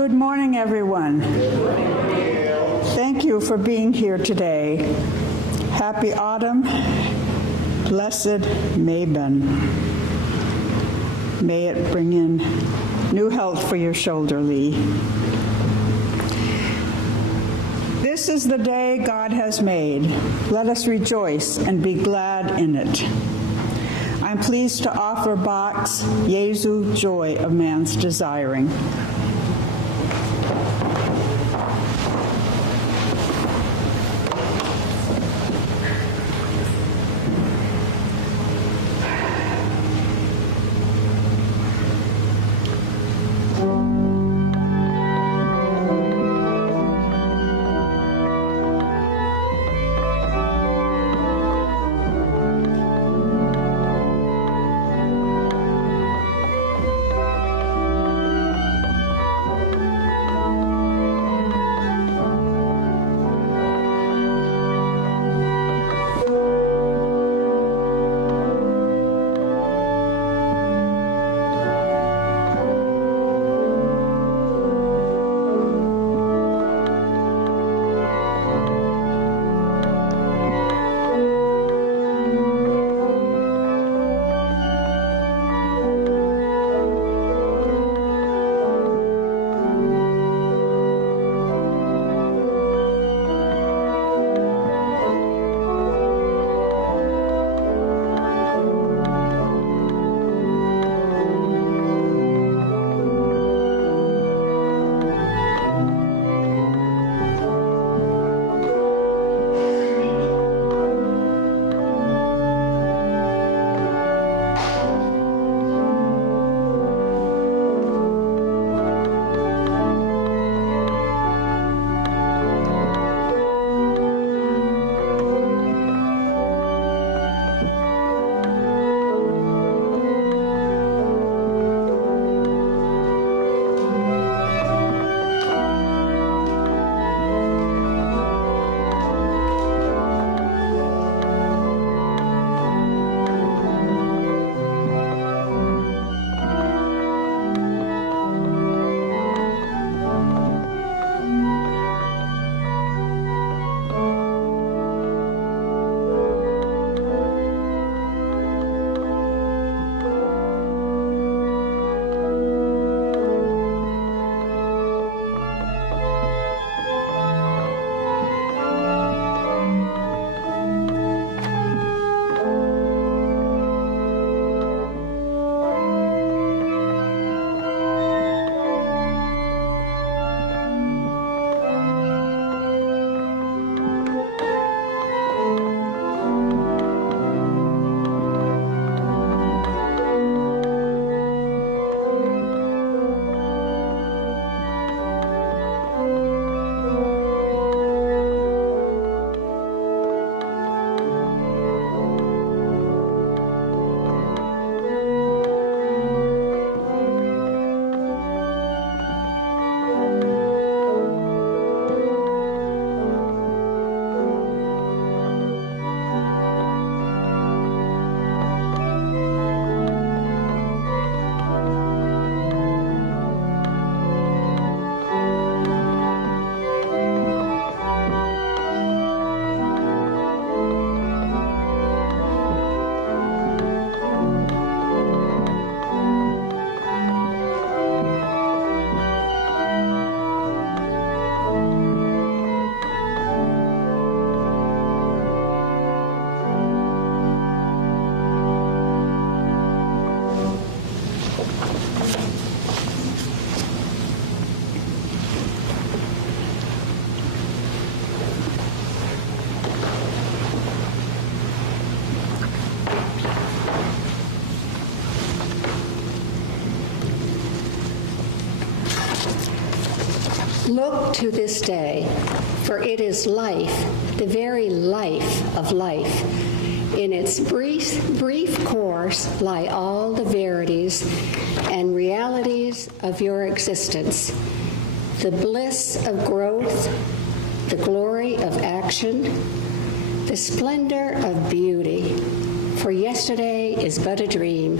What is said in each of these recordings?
Good morning, everyone. Thank you for being here today. Happy autumn, blessed Mabon. May it bring in new health for your shoulder, Lee. This is the day God has made. Let us rejoice and be glad in it. I'm pleased to offer Bach's Jesu, joy of man's desiring. Look to this day, for it is life, the very life of life. In its brief course lie all the verities and realities of your existence, the bliss of growth, the glory of action, the splendor of beauty. For yesterday is but a dream,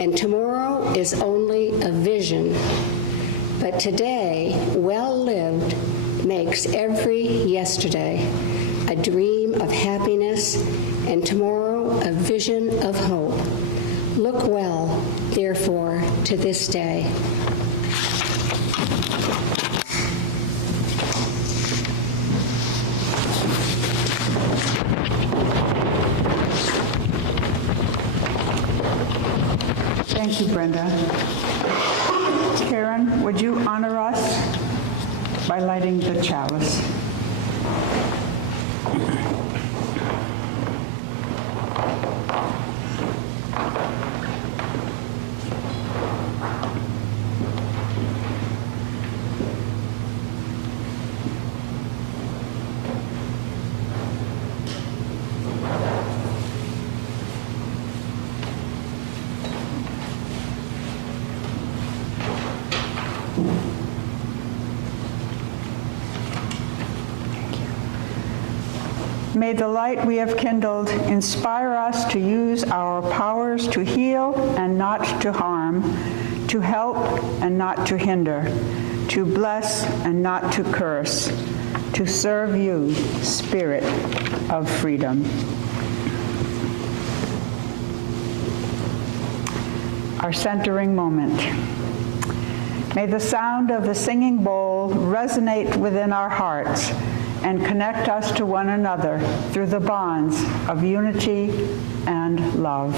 and tomorrow is only a vision. But today, well lived, makes every yesterday a dream of happiness, and tomorrow a vision of hope. Look well, therefore, to this day. Thank you, Brenda. Karen, would you honor us by lighting the chalice? May the light we have kindled inspire us to use our powers to heal and not to harm, to help and not to hinder, to bless and not to curse, to serve you, Spirit of freedom. Our centering moment. May the sound of the singing bowl resonate within our hearts and connect us to one another through the bonds of unity and love.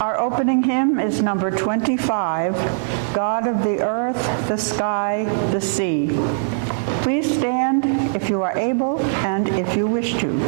Our opening hymn is number 25, God of the earth, the sky, the sea. Please stand if you are able and if you wish to.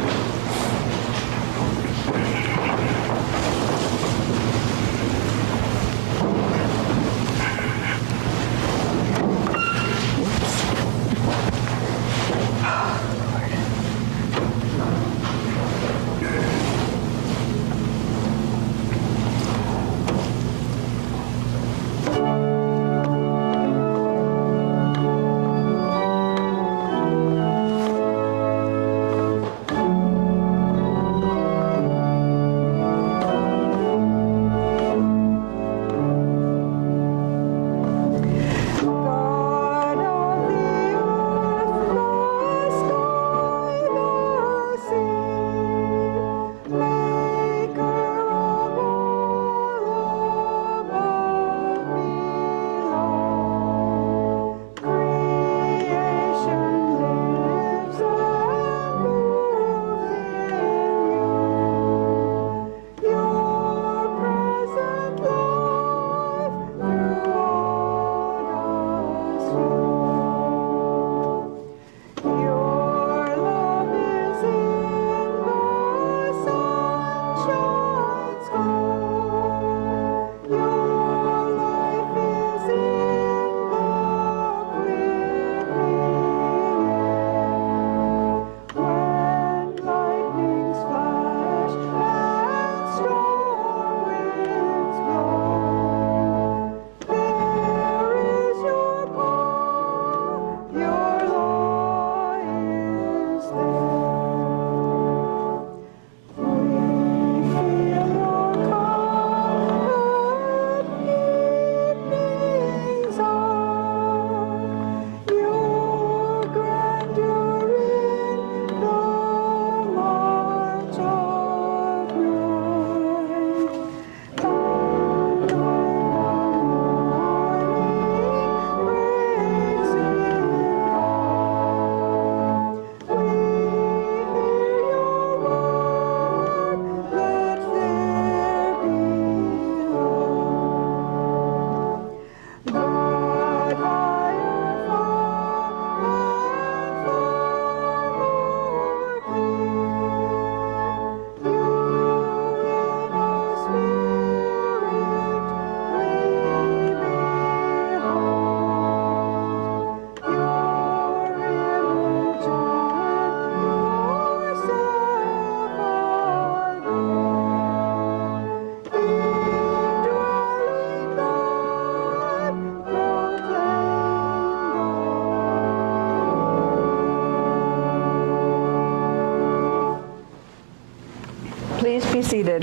Please be seated.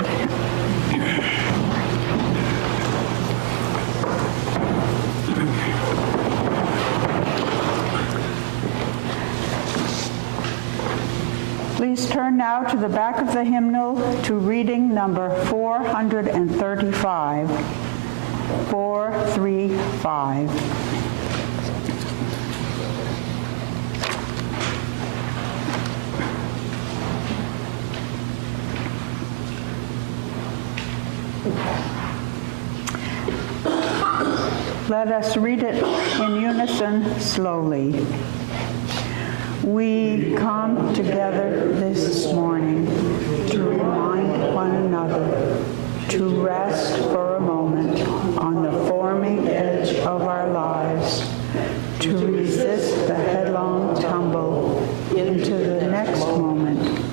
Please turn now to the back of the hymnal to reading number 435. 435. Let us read it in unison slowly. We come together this morning to remind one another to rest for a moment on the forming edge of our lives, to resist the headlong tumble into the next moment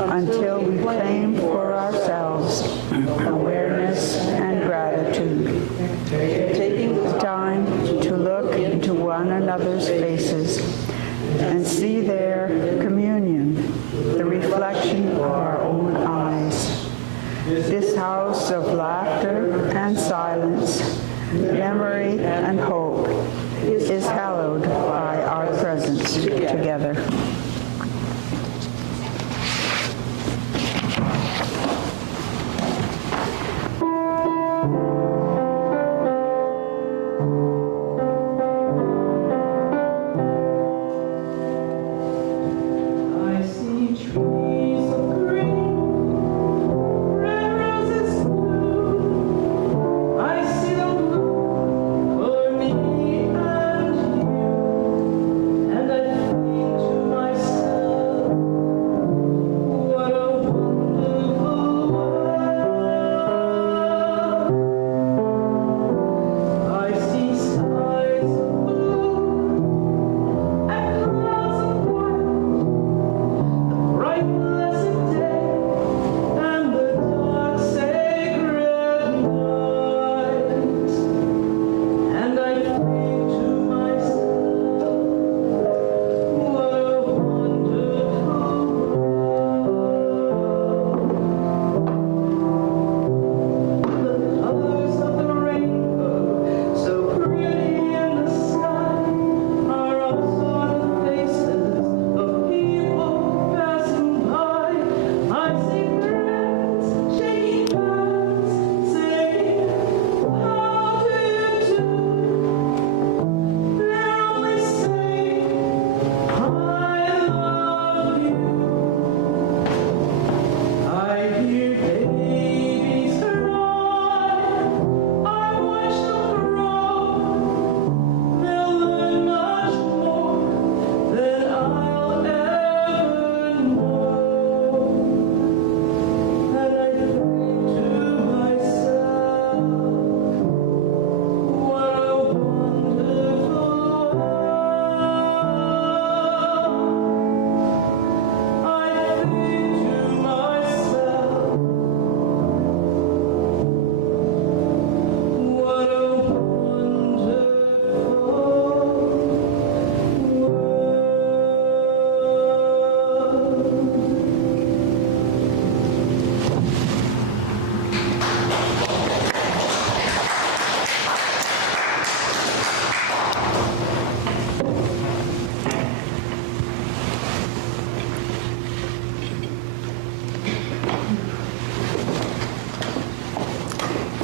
until we claim for ourselves awareness and gratitude, taking the time to look into one another's faces and see their communion, the reflection of our own eyes. This house of laughter and silence, memory and hope is hallowed by our presence together.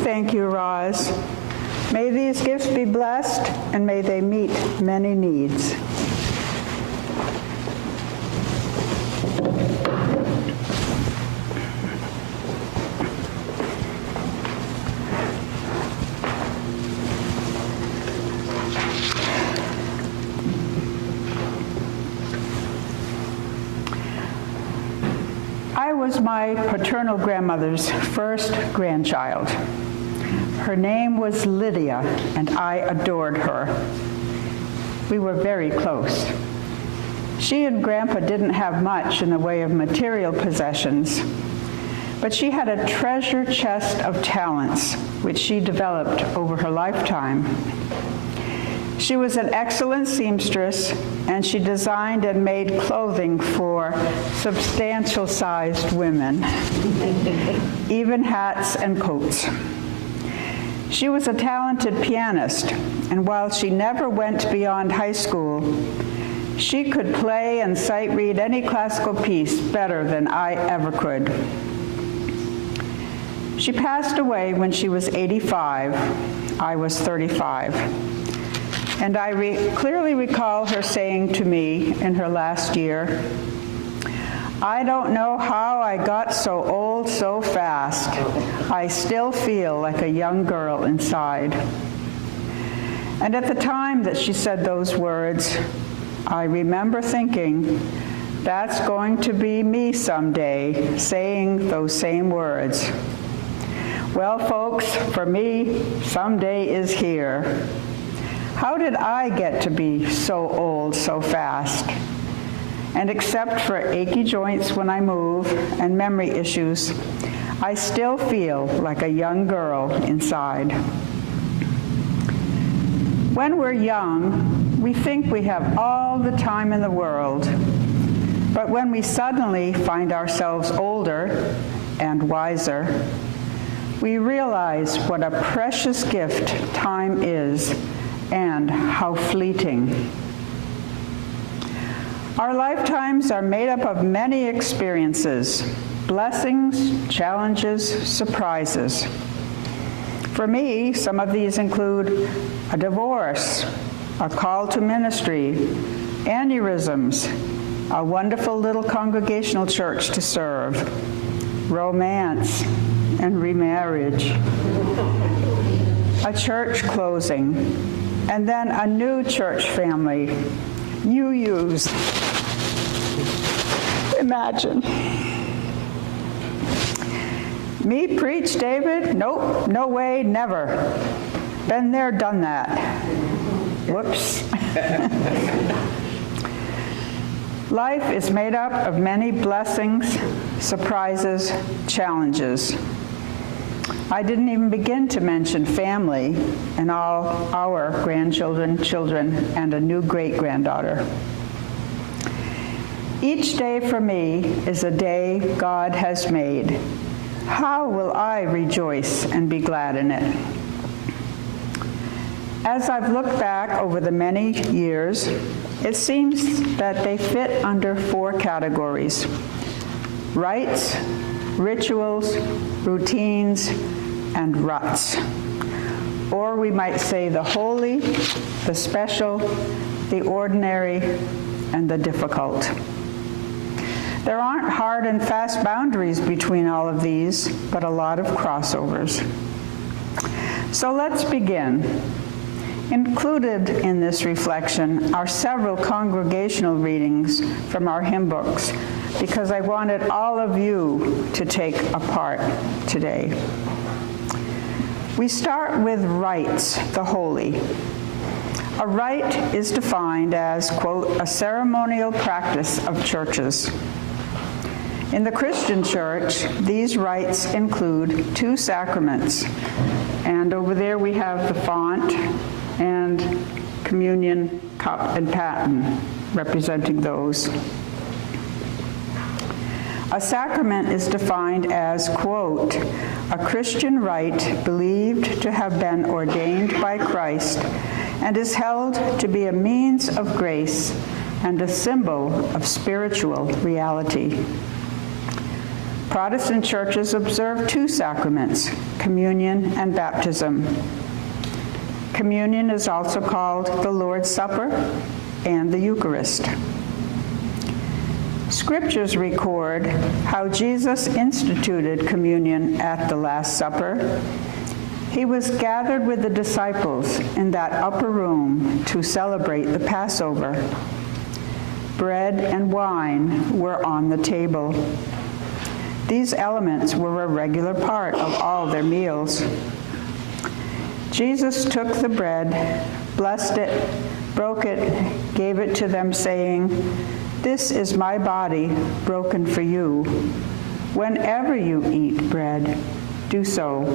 Thank you, Roz. May these gifts be blessed, and may they meet many needs. I was my paternal grandmother's first grandchild. Her name was Lydia, and I adored her. We were very close. She and Grandpa didn't have much in the way of material possessions, but she had a treasure chest of talents which she developed over her lifetime. She was an excellent seamstress, and she designed and made clothing for substantial-sized women, even hats and coats. She was a talented pianist, and while she never went beyond high school, she could play and sight read any classical piece better than I ever could. She passed away when she was 85. I was 35. And I clearly recall her saying to me in her last year, "I don't know how I got so old so fast. I still feel like a young girl inside." And at the time that she said those words, I remember thinking, that's going to be me someday, saying those same words. Well, folks, for me, someday is here. How did I get to be so old so fast? And except for achy joints when I move and memory issues, I still feel like a young girl inside. When we're young, we think we have all the time in the world. But when we suddenly find ourselves older and wiser, we realize what a precious gift time is and how fleeting. Our lifetimes are made up of many experiences, blessings, challenges, surprises. For me, some of these include a divorce, a call to ministry, aneurysms, a wonderful little congregational church to serve, romance and remarriage, a church closing, and then a new church family. You use. Imagine. Me preach, David? Nope, no way, never. Been there, done that. Whoops. Life is made up of many blessings, surprises, challenges. I didn't even begin to mention family and all our grandchildren, children, and a new great-granddaughter. Each day for me is a day God has made. How will I rejoice and be glad in it? As I've looked back over the many years, it seems that they fit under 4 categories: rites, rituals, routines, and ruts. Or we might say the holy, the special, the ordinary, and the difficult. There aren't hard and fast boundaries between all of these, but a lot of crossovers. So let's begin. Included in this reflection are several congregational readings from our hymn books, because I wanted all of you to take a part today. We start with rites, the holy. A rite is defined as, quote, a ceremonial practice of churches. In the Christian church, these rites include 2 sacraments, and over there we have the font and communion cup and paten representing those. A sacrament is defined as, quote, a Christian rite believed to have been ordained by Christ and is held to be a means of grace and a symbol of spiritual reality. Protestant churches observe 2 sacraments, communion and baptism. Communion is also called the Lord's Supper and the Eucharist. Scriptures record how Jesus instituted communion at the Last Supper. He was gathered with the disciples in that upper room to celebrate the Passover. Bread and wine were on the table. These elements were a regular part of all their meals. Jesus took the bread, blessed it, broke it, gave it to them, saying, "This is my body broken for you. Whenever you eat bread, do so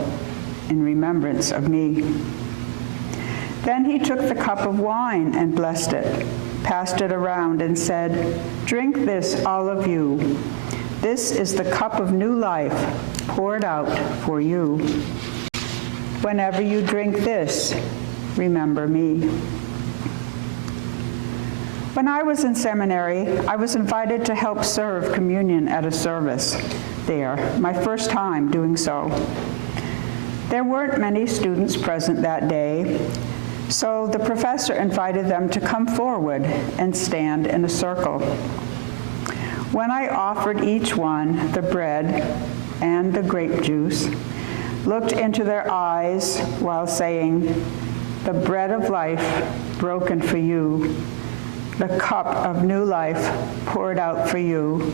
in remembrance of me." Then he took the cup of wine and blessed it, passed it around, and said, "Drink this, all of you. This is the cup of new life poured out for you. Whenever you drink this, remember me." When I was in seminary, I was invited to help serve communion at a service there, my first time doing so. There weren't many students present that day, so the professor invited them to come forward and stand in a circle. When I offered each one the bread and the grape juice, looked into their eyes while saying, "The bread of life broken for you, the cup of new life poured out for you,"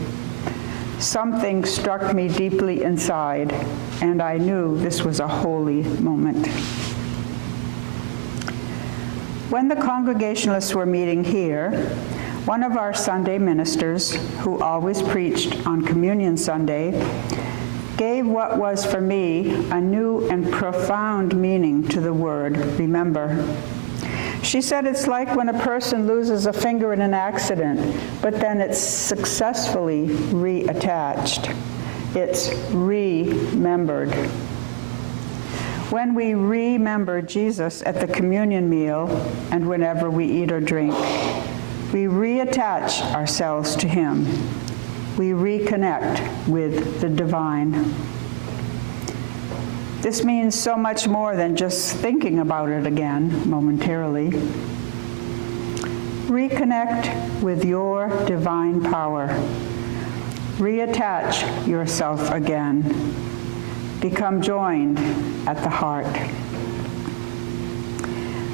something struck me deeply inside, and I knew this was a holy moment. When the Congregationalists were meeting here, one of our Sunday ministers, who always preached on Communion Sunday, gave what was for me a new and profound meaning to the word remember. She said it's like when a person loses a finger in an accident, but then it's successfully reattached. It's remembered. When we remember Jesus at the communion meal and whenever we eat or drink, we reattach ourselves to him. We reconnect with the divine. This means so much more than just thinking about it again momentarily. Reconnect with your divine power. Reattach yourself again. Become joined at the heart.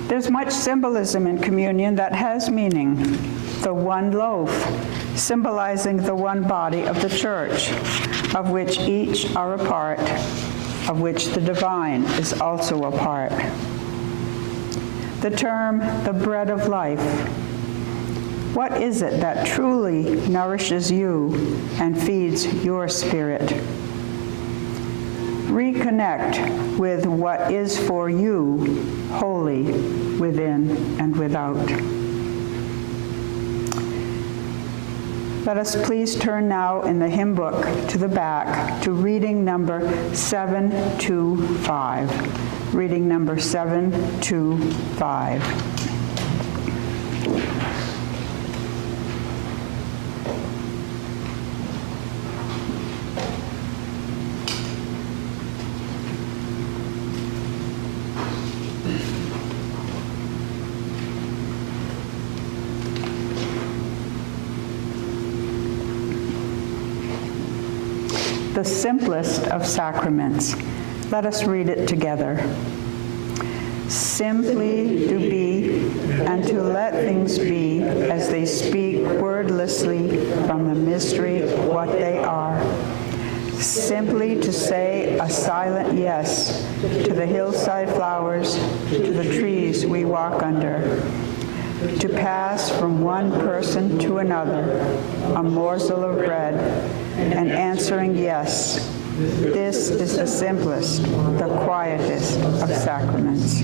There's much symbolism in communion that has meaning. The one loaf, symbolizing the one body of the church, of which each are a part, of which the divine is also a part. The term, the bread of life. What is it that truly nourishes you and feeds your spirit? Reconnect with what is for you holy within and without. Let us please turn now in the hymn book to the back to reading number 725. Reading number 725. The simplest of sacraments. Let us read it together. Simply to be and to let things be as they speak wordlessly from the mystery of what they are. Simply to say a silent yes to the hillside flowers, to the trees we walk under. To pass from one person to another, a morsel of bread, and answering yes. This is the simplest, the quietest of sacraments.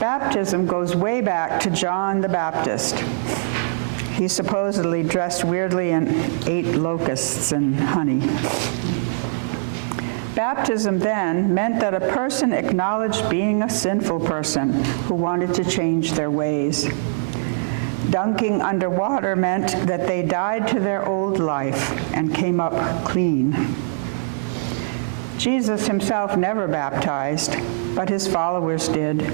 Baptism goes way back to John the Baptist. He supposedly dressed weirdly and ate locusts and honey. Baptism then meant that a person acknowledged being a sinful person who wanted to change their ways. Dunking under water meant that they died to their old life and came up clean. Jesus himself never baptized, but his followers did.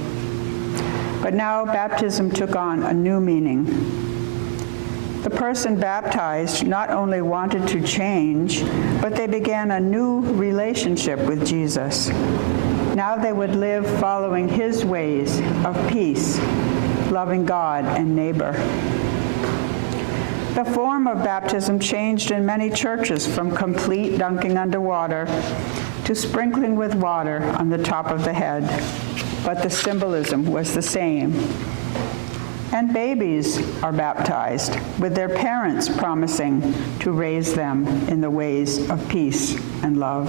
But now baptism took on a new meaning. The person baptized not only wanted to change, but they began a new relationship with Jesus. Now they would live following his ways of peace, loving God and neighbor. The form of baptism changed in many churches from complete dunking under water to sprinkling with water on the top of the head, but the symbolism was the same. And babies are baptized, with their parents promising to raise them in the ways of peace and love.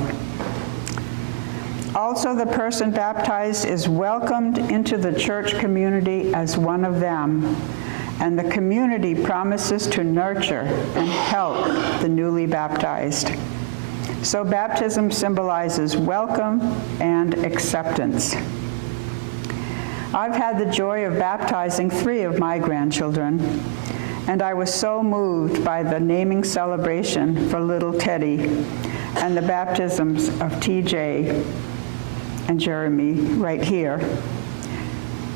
Also, the person baptized is welcomed into the church community as one of them, and the community promises to nurture and help the newly baptized. So baptism symbolizes welcome and acceptance. I've had the joy of baptizing 3 of my grandchildren, and I was so moved by the naming celebration for little Teddy and the baptisms of TJ and Jeremy right here.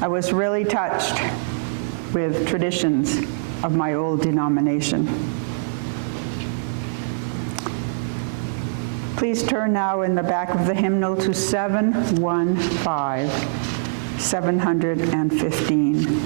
I was really touched with traditions of my old denomination. Please turn now in the back of the hymnal to 715, 715.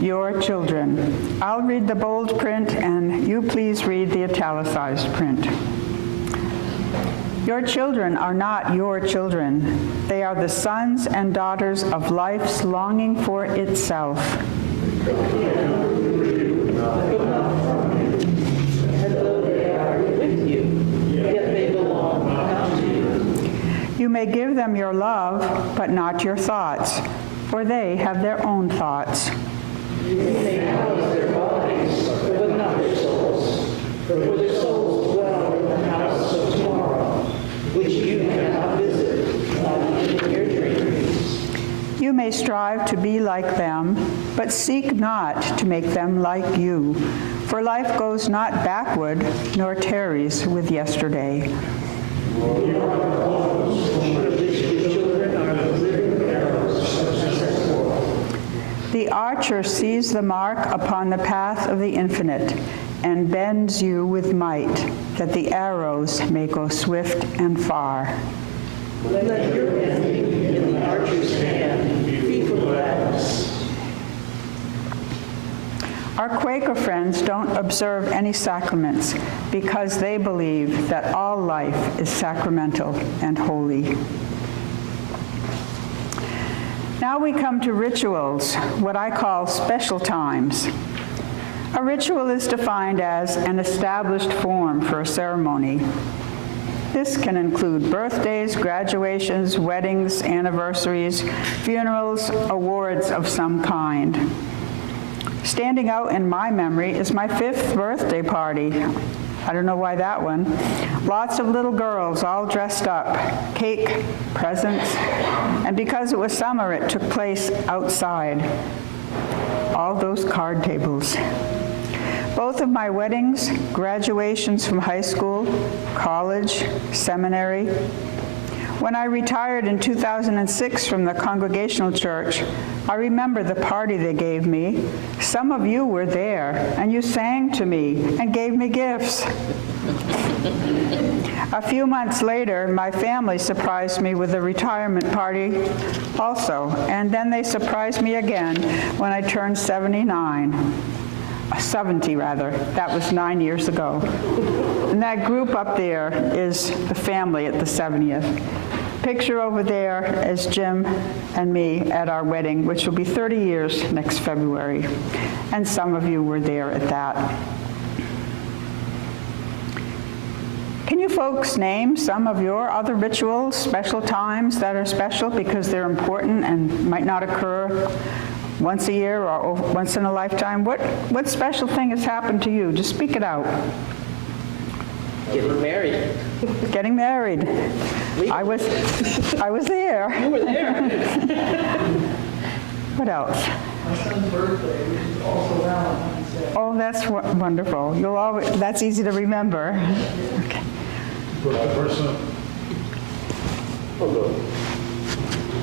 Your children. I'll read the bold print, and you please read the italicized print. Your children are not your children. They are the sons and daughters of life's longing for itself. You may give them your love, but not your thoughts, for they have their own thoughts. You may house their bodies, but not their souls, for their souls dwell in the house of tomorrow, which you cannot visit, not even in your dreams. You may strive to be like them, but seek not to make them like you, for life goes not backward, nor tarries with yesterday. The archer sees the mark upon the path of the infinite and bends you with might, that the arrows may go swift and far. Let your enemy in the archer's hand be for gladness. Our Quaker friends don't observe any sacraments because they believe that all life is sacramental and holy. Now we come to rituals, what I call special times. A ritual is defined as an established form for a ceremony. This can include birthdays, graduations, weddings, anniversaries, funerals, awards of some kind. Standing out in my memory is my 5th birthday party. I don't know why that one. Lots of little girls all dressed up, cake, presents, and because it was summer, it took place outside. All those card tables. Both of my weddings, graduations from high school, college, seminary. When I retired in 2006 from the Congregational Church, I remember the party they gave me. Some of you were there, and you sang to me and gave me gifts. A few months later, my family surprised me with a retirement party also, and then they surprised me again when I turned 70 rather. That was 9 years ago. And that group up there is the family at the 70th. Picture over there is Jim and me at our wedding, which will be 30 years next February. And some of you were there at that. Can you folks name some of your other rituals, special times that are special because they're important and might not occur once a year or once in a lifetime? What special thing has happened to you? Just speak it out. Getting married. Getting married. I was there. You were there. What else? My son's birthday, which is also Valentine's Day. Oh, that's wonderful. That's easy to remember. Okay.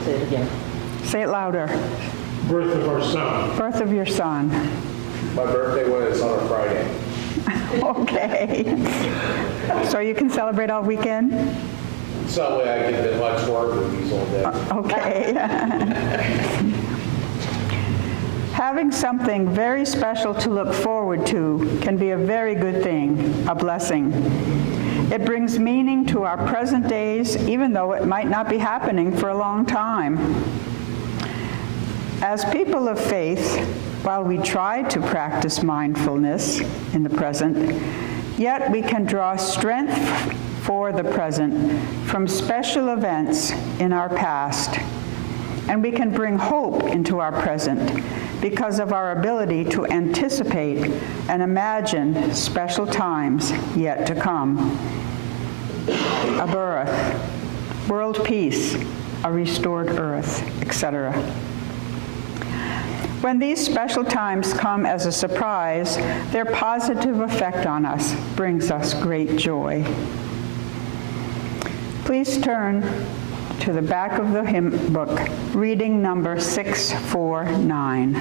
Say it again. Say it louder. Birth of our son. Birth of your son. My birthday was on a Friday. Okay. So you can celebrate all weekend? Some way I get that much work with these all day. Okay. Having something very special to look forward to can be a very good thing, a blessing. It brings meaning to our present days, even though it might not be happening for a long time. As people of faith, while we try to practice mindfulness in the present, yet we can draw strength for the present from special events in our past. And we can bring hope into our present because of our ability to anticipate and imagine special times yet to come. A birth, world peace, a restored earth, etc. When these special times come as a surprise, their positive effect on us brings us great joy. Please turn to the back of the hymn book, reading number 649.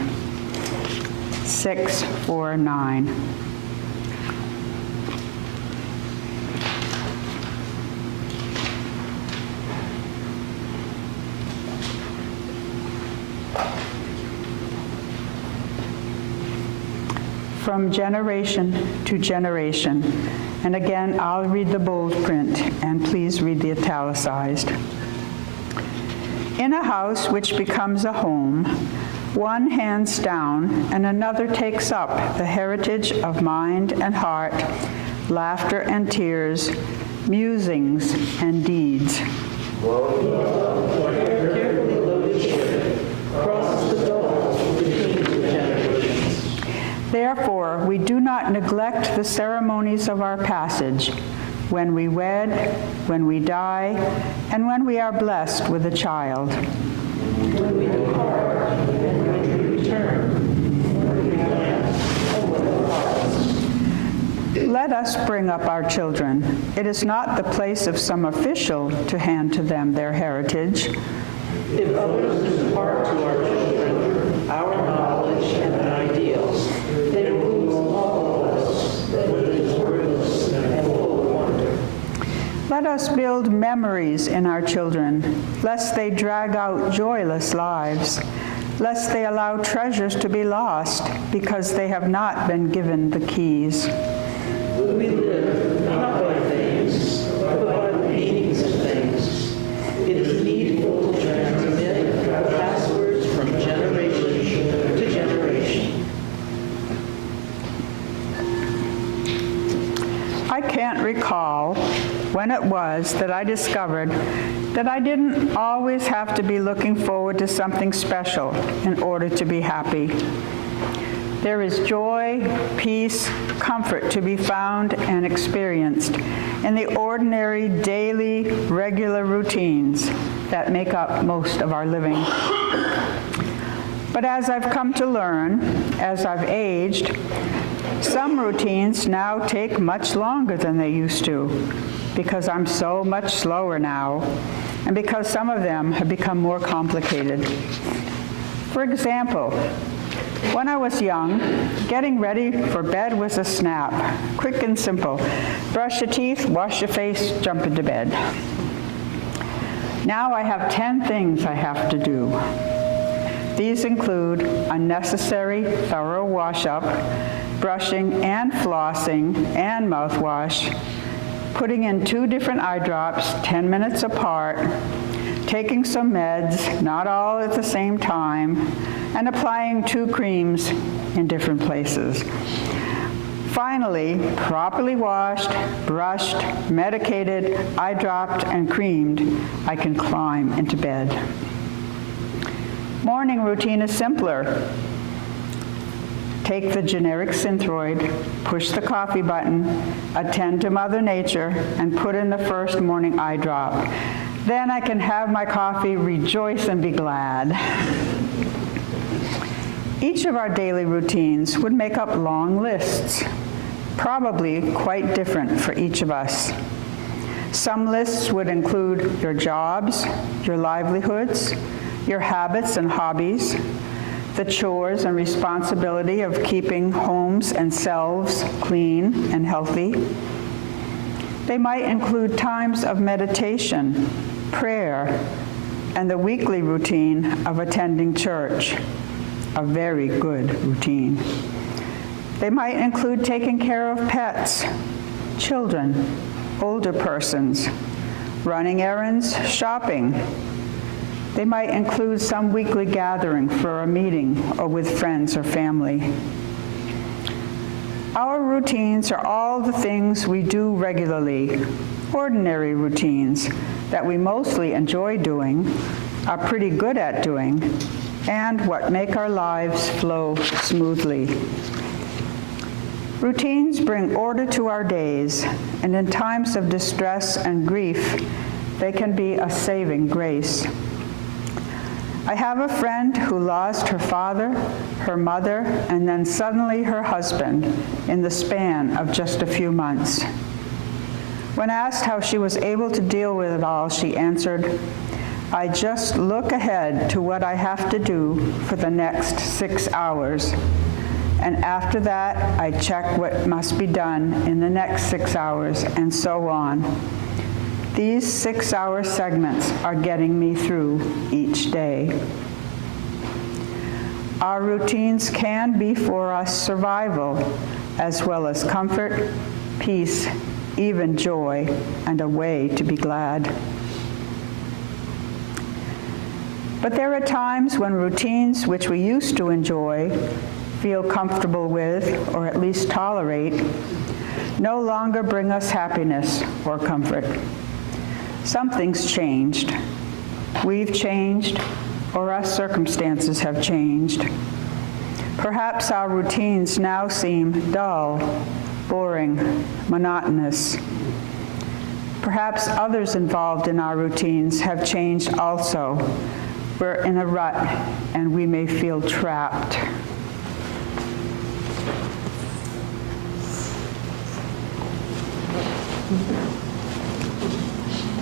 649. From generation to generation. And again, I'll read the bold print, and please read the italicized. In a house which becomes a home, one hands down and another takes up the heritage of mind and heart, laughter and tears, musings and deeds. Carefully loaded ship crosses the gulf between two generations. Therefore, we do not neglect the ceremonies of our passage when we wed, when we die, and when we are blessed with a child. When we depart and when we return, when we plant and when we harvest. Let us bring up our children. It is not the place of some official to hand to them their heritage. If others impart to our children our knowledge and ideals, then it moves all of us that it is worthless and full of wonder. Let us build memories in our children, lest they drag out joyless lives, lest they allow treasures to be lost because they have not been given the keys. We live not by things, but by the meanings of things. It is needful to transmit passwords from generation to generation. I can't recall when it was that I discovered that I didn't always have to be looking forward to something special in order to be happy. There is joy, peace, comfort to be found and experienced in the ordinary, daily, regular routines that make up most of our living. But as I've come to learn, as I've aged, some routines now take much longer than they used to because I'm so much slower now and because some of them have become more complicated. For example, when I was young, getting ready for bed was a snap, quick and simple. Brush your teeth, wash your face, jump into bed. Now I have 10 things I have to do. These include a necessary, thorough wash-up, brushing and flossing and mouthwash, putting in 2 different eye drops 10 minutes apart, taking some meds, not all at the same time, and applying 2 creams in different places. Finally, properly washed, brushed, medicated, eye dropped, and creamed, I can climb into bed. Morning routine is simpler. Take the generic Synthroid, push the coffee button, attend to Mother Nature, and put in the first morning eye drop. Then I can have my coffee, rejoice, and be glad. Each of our daily routines would make up long lists, probably quite different for each of us. Some lists would include your jobs, your livelihoods, your habits and hobbies, the chores and responsibility of keeping homes and selves clean and healthy. They might include times of meditation, prayer, and the weekly routine of attending church, a very good routine. They might include taking care of pets, children, older persons, running errands, shopping. They might include some weekly gathering for a meeting or with friends or family. Our routines are all the things we do regularly, ordinary routines that we mostly enjoy doing, are pretty good at doing, and what make our lives flow smoothly. Routines bring order to our days, and in times of distress and grief, they can be a saving grace. I have a friend who lost her father, her mother, and then suddenly her husband in the span of just a few months. When asked how she was able to deal with it all, she answered, "I just look ahead to what I have to do for the next 6 hours. And after that, I check what must be done in the next 6 hours, and so on. These 6-hour segments are getting me through each day." Our routines can be for us survival, as well as comfort, peace, even joy, and a way to be glad. But there are times when routines which we used to enjoy, feel comfortable with, or at least tolerate, no longer bring us happiness or comfort. Something's changed. We've changed, or our circumstances have changed. Perhaps our routines now seem dull, boring, monotonous. Perhaps others involved in our routines have changed also. We're in a rut, and we may feel trapped.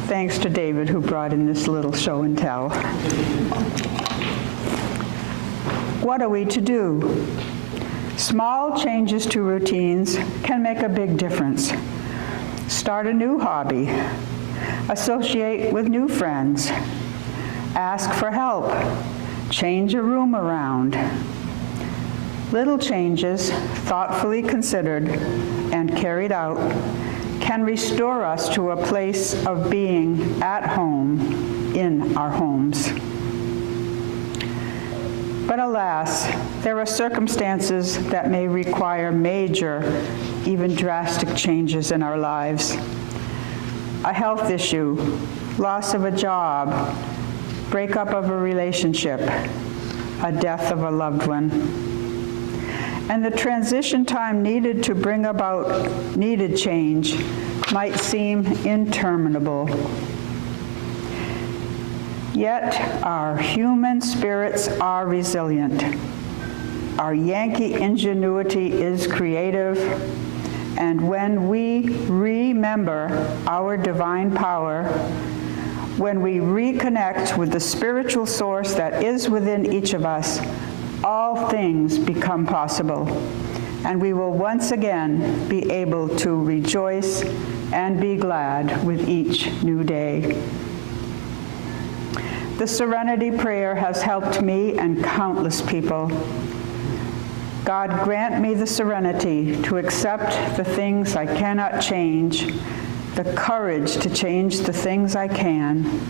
Thanks to David, who brought in this little show and tell. What are we to do? Small changes to routines can make a big difference. Start a new hobby. Associate with new friends. Ask for help. Change a room around. Little changes, thoughtfully considered and carried out, can restore us to a place of being at home in our homes. But alas, there are circumstances that may require major, even drastic changes in our lives. A health issue, loss of a job, breakup of a relationship, a death of a loved one. And the transition time needed to bring about needed change might seem interminable. Yet our human spirits are resilient. Our Yankee ingenuity is creative, and when we remember our divine power, when we reconnect with the spiritual source that is within each of us, all things become possible, and we will once again be able to rejoice and be glad with each new day. The Serenity Prayer has helped me and countless people. God, grant me the serenity to accept the things I cannot change, the courage to change the things I can,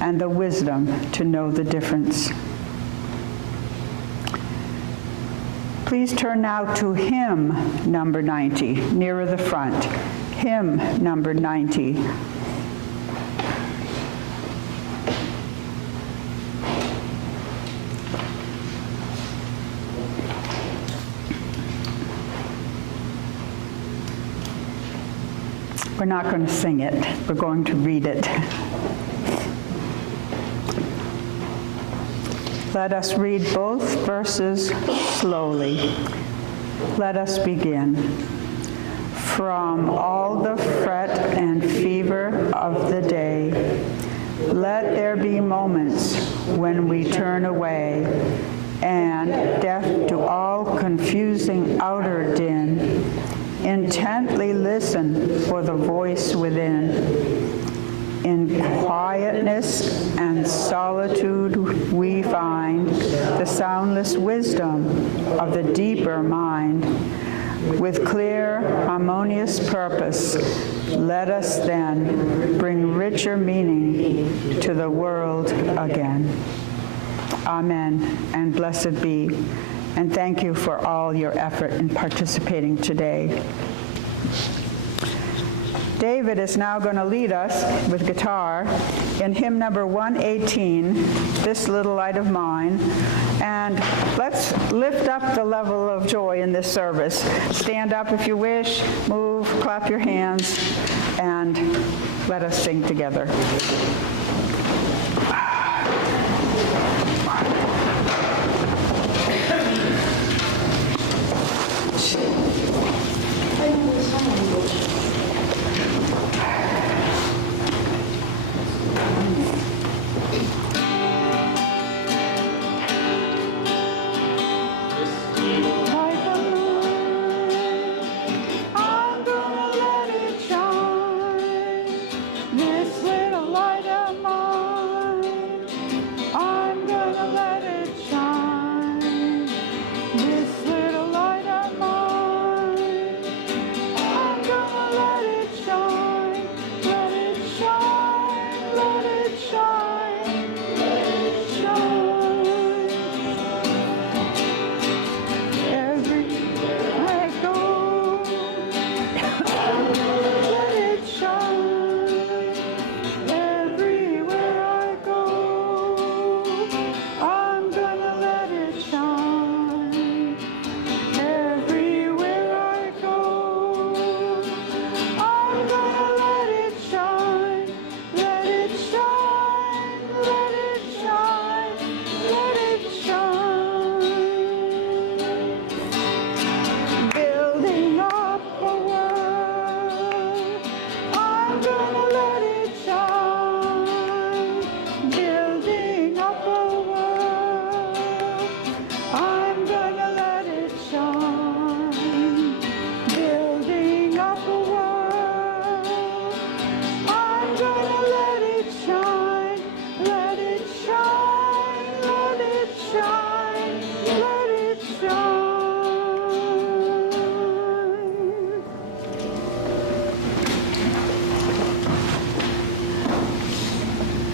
and the wisdom to know the difference. Please turn now to hymn number 90, nearer the front. Hymn number 90. We're not going to sing it, we're going to read it. Let us read both verses slowly. Let us begin. From all the fret and fever of the day, let there be moments when we turn away, and, deaf to all confusing outer din, intently listen for the voice within. In quietness and solitude we find the soundless wisdom of the deeper mind. with clear, harmonious purpose, let us then bring richer meaning to the world again. Amen, and blessed be. And thank you for all your effort in participating today. David is now going to lead us with guitar in hymn number 118, This Little Light of Mine. And let's lift up the level of joy in this service. Stand up if you wish, move, clap your hands, and let us sing together.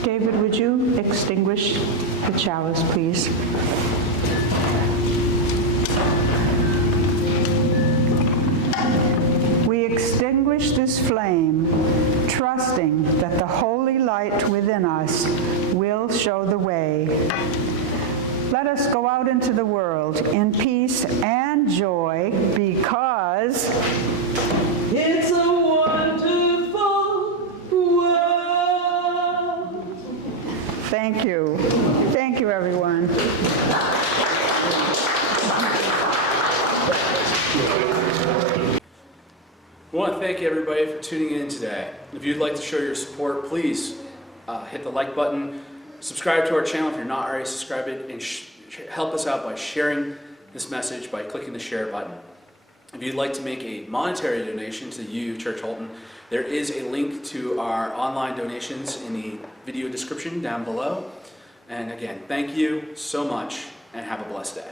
David, would you extinguish the chalice, please? We extinguish this flame, trusting that the holy light within us will show the way. Let us go out into the world in peace and joy, because It's a wonderful world. Thank you. Thank you, everyone. We want to thank everybody for tuning in today. If you'd like to show your support, please hit the like button, subscribe to our channel if you're not already subscribed, and help us out by sharing this message by clicking the share button. If you'd like to make a monetary donation to you, Church Holden, there is a link to our online donations in the video description down below. And again, thank you so much, and have a blessed day.